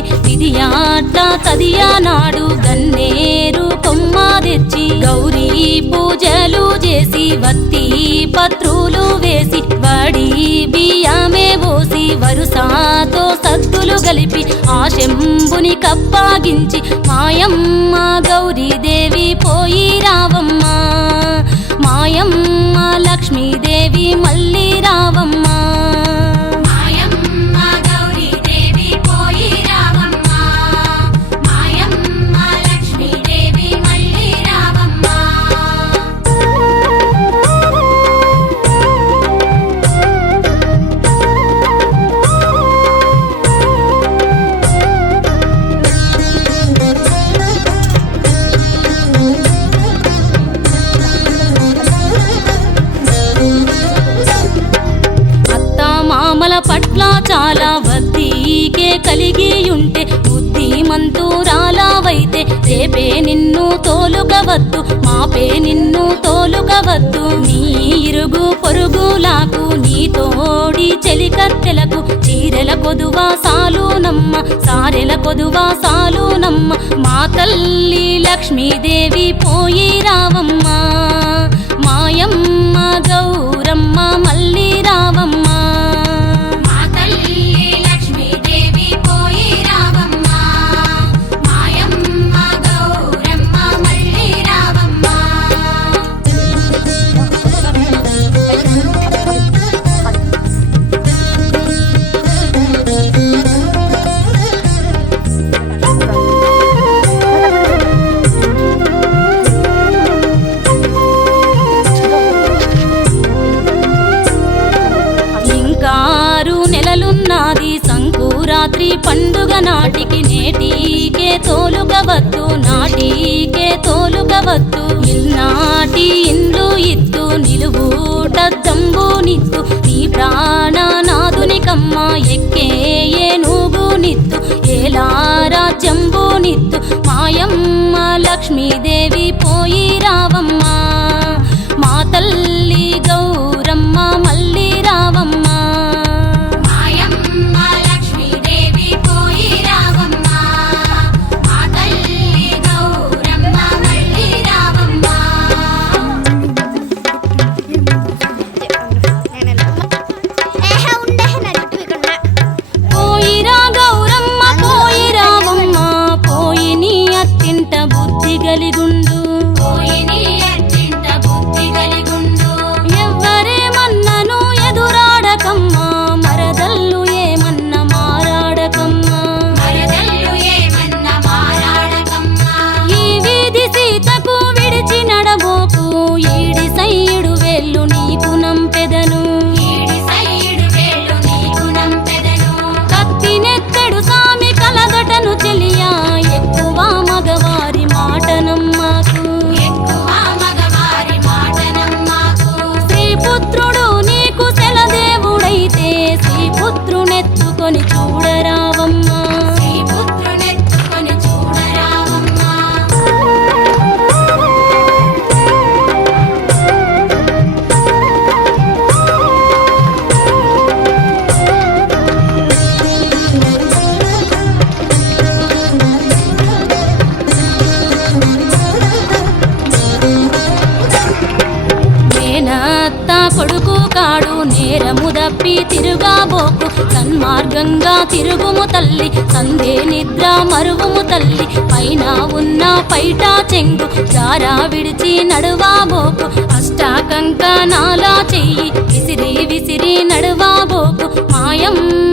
లేని విధియాట తదియానాడు గన్నేరు కొమ్మ తెచ్చి గౌరీ పూజలు చేసి వత్తి పత్రులు వేసి వడి బియ్యమే పోసి వరుసతో సద్దులు కలిపి ఆ శంభుని కప్పాగించి మాయమ్మ గౌరీదేవి పోయి రావమ్మ మాయమ్మ లక్ష్మీదేవి మళ్ళీ రావమ్మ పట్ల చాలా వద్దీకే కలిగియుంటే బుద్ధిమంతురాలవైతే రేపే నిన్ను తోలుకవద్దు మాపే నిన్ను తోలుకవద్దు నీ ఇరుగు పొరుగులాకు నీ తోడి చెలికత్తెలకు చీరెల కొదువా సాలునమ్మ సారెల కొదువా సాలునమ్మ మా తల్లి లక్ష్మీదేవి పోయి రావమ్మ మాయమ్మ గౌరమ్మ మళ్ళీ రావమ్మ సంకురాత్రి పండుగ నాటికి నేటికే తోలుకవద్దు నాటికే తోలుకవద్దు ఇల్నాటి ఇండ్లు ఇద్దు నిలువుట జంబునిద్దు నీ ప్రాణనాథునికమ్మ ఎక్కే ఏనుగునిద్దు ఏలారా జంబునిద్దు మాయమ్మ లక్ష్మీదేవి పోయి రావమ్మ మా తల్లి గౌరమ్మ మళ్ళీ రావమ్మ ఎవ్వరేమన్నను ఎదురాడకమ్మా మరదల్లు ఏమన్న మారాడకమ్మా ఈ వీధి సీతకు విడిచి నడబోకు ఈడి సైడు వేళ్ళు నీకు నంపెదను కత్తినెత్తడు సామి కలదటను చెలియా ఎక్కువ మగవారి మాట నమ్మకు శ్రీపుత్రుడు నీకు సెలదేవుడైతే శ్రీపుత్రునెత్తుకొని చూడరావమ్మా కొడుకు కాడు నేరము దప్పి తిరుగాబోకు సన్మార్గంగా తిరుగుము తల్లి సందే నిద్ర మరువుము తల్లి పైన ఉన్న పైట చెంగు జారా విడిచి నడువాబోకు అష్టాకంకణాల చెయ్యి విసిరి విసిరి నడువాబోకు మాయమ్మ